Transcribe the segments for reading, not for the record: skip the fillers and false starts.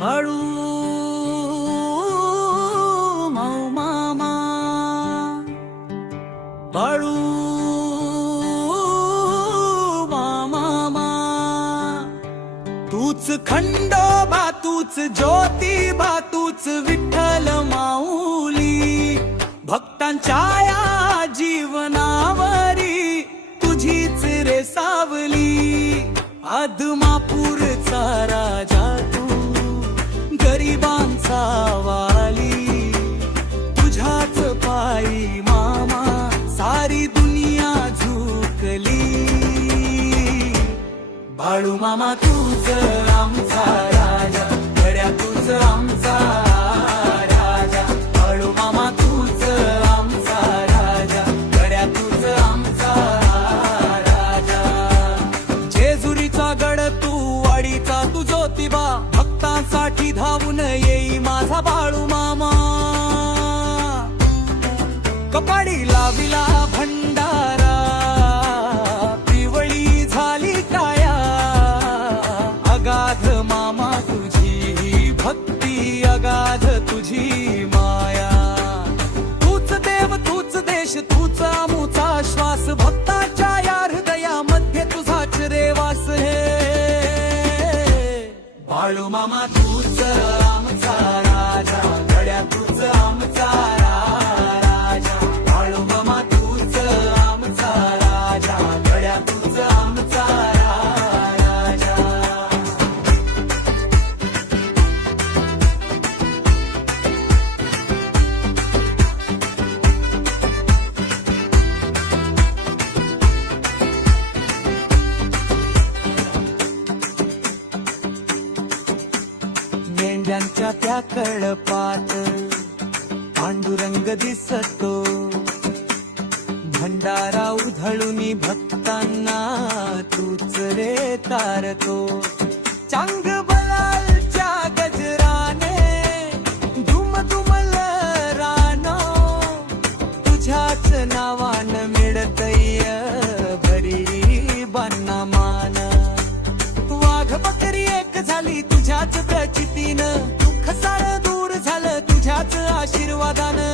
बाळू माऊ मामा, बाळू मामा, तूच खंडोबा, तूच ज्योतिबा, तूच विठ्ठल माऊली, भक्तांच्या या जीवनावरी तुझीच रे सावली. आदमापूरचा राजा तू, गरिबांचा वाली, तुझ्याच पायी मामा सारी दुनिया झुकली. बाळू मामा तूच आमचा राजा, गड्या तूच आमचा राजा. बाळू मामा तूच आमचा राजा, गड्या तूच आमचा राजा. जेजुरीचा गड तू, वाडीचा तू ज्योतिबा, भक्तांसाठी धावून येई माझा बाळू मामा. कपाडी लाविला भंडारा, पिवळी झाली काया, अगाध मामा तुझी भक्ती, अगाध तुझी माया. तूच देव, तूच देश, तूच आमुचा श्वास, भक्ताच्या या हृदयामध्ये तुझाच रे वास. बाळू मामा तूच आमचा राजा, गड्या तूच आमचा राजा. बाळू मामा तूच आमचा राजा, गड्या तूच आमचा राजा. मेंढ्यांच्या त्या कळपात पांडुरंग दिसतो, भंडारा उधळूनी भक्तांना तूच रे तारतो. चांग बलालच्या गजराने धुम धुमल रानो, तुझ्याच नावान मिळतय भरी बांना मान. वाघ बकरी एक झाली तुझ्याच प्रचितीनं, दुःख सारं दूर झालं तुझ्याच आशीर्वादानं.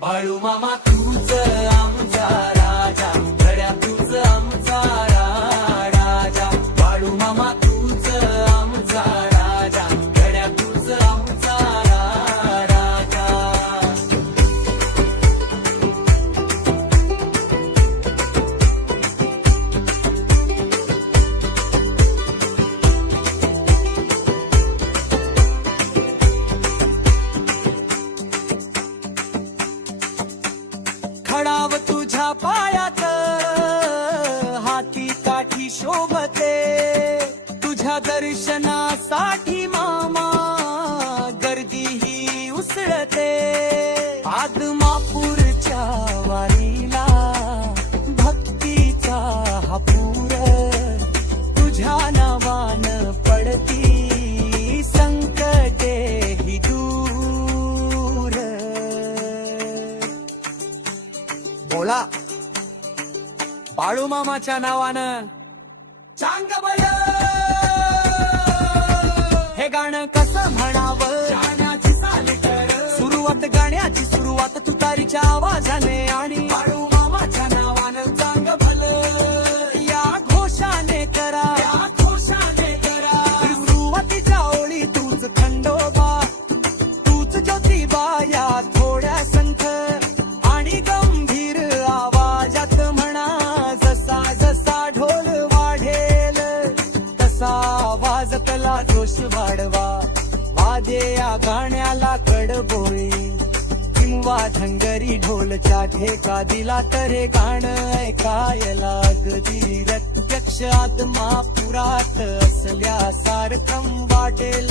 बाळू मामा तूच आमचा राजा, गड्या तूच आमचा राजा. बाळू मामा तूच आमचा राजा, गड्या तूच आमचा राजा. खडाव तुझ्या पायात, हाती काठी शोभते, तुझ्या दर्शनासाठी मामा गर्दी ही उसळते. आदमापूरच्या वारीला भक्तीचा हा पूर, तुझ्या नावान पडती संकटे ही दूर. बोला बाळू मामाच्या नावानं चांगबळ, हे गाणं कसं म्हणावं, गाण्याची साली कर सुरुवात, गाण्याची सुरुवात तुतारीच्या आवाजाने, आणि बाळू मामाच्या नावानं चांगबळ या घोषाने करा, या घोषाने करा. सुरुवातीच्या ओळी तूच खंडोबा, तूच ज्योतिबा, या थोड्या संथ आणि गंभीर आवाजात म्हणा. जसा जसा ढोल वाढेल तसा आवाजातला जोश वाढवा. वादे या गाण्याला कडबोळी किंवा धंगरी ढोलच्या ठेका दिला तर हे गाणं ऐकायला अगदी प्रत्यक्ष आदमापुरात असल्यासारखं वाटेल.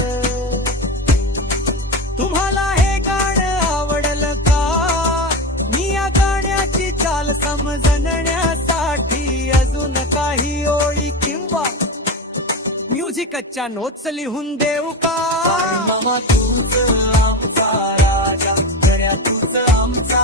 तुम्हाला हे गाणं आवडलं का? मी या गाण्याची चाल समजण्यासाठी अजून काही ओळी किंवा म्युझिकच्या नोट्स लिहून देऊ का? मामा तूच आमचा राजा, गड्या तूच आमचा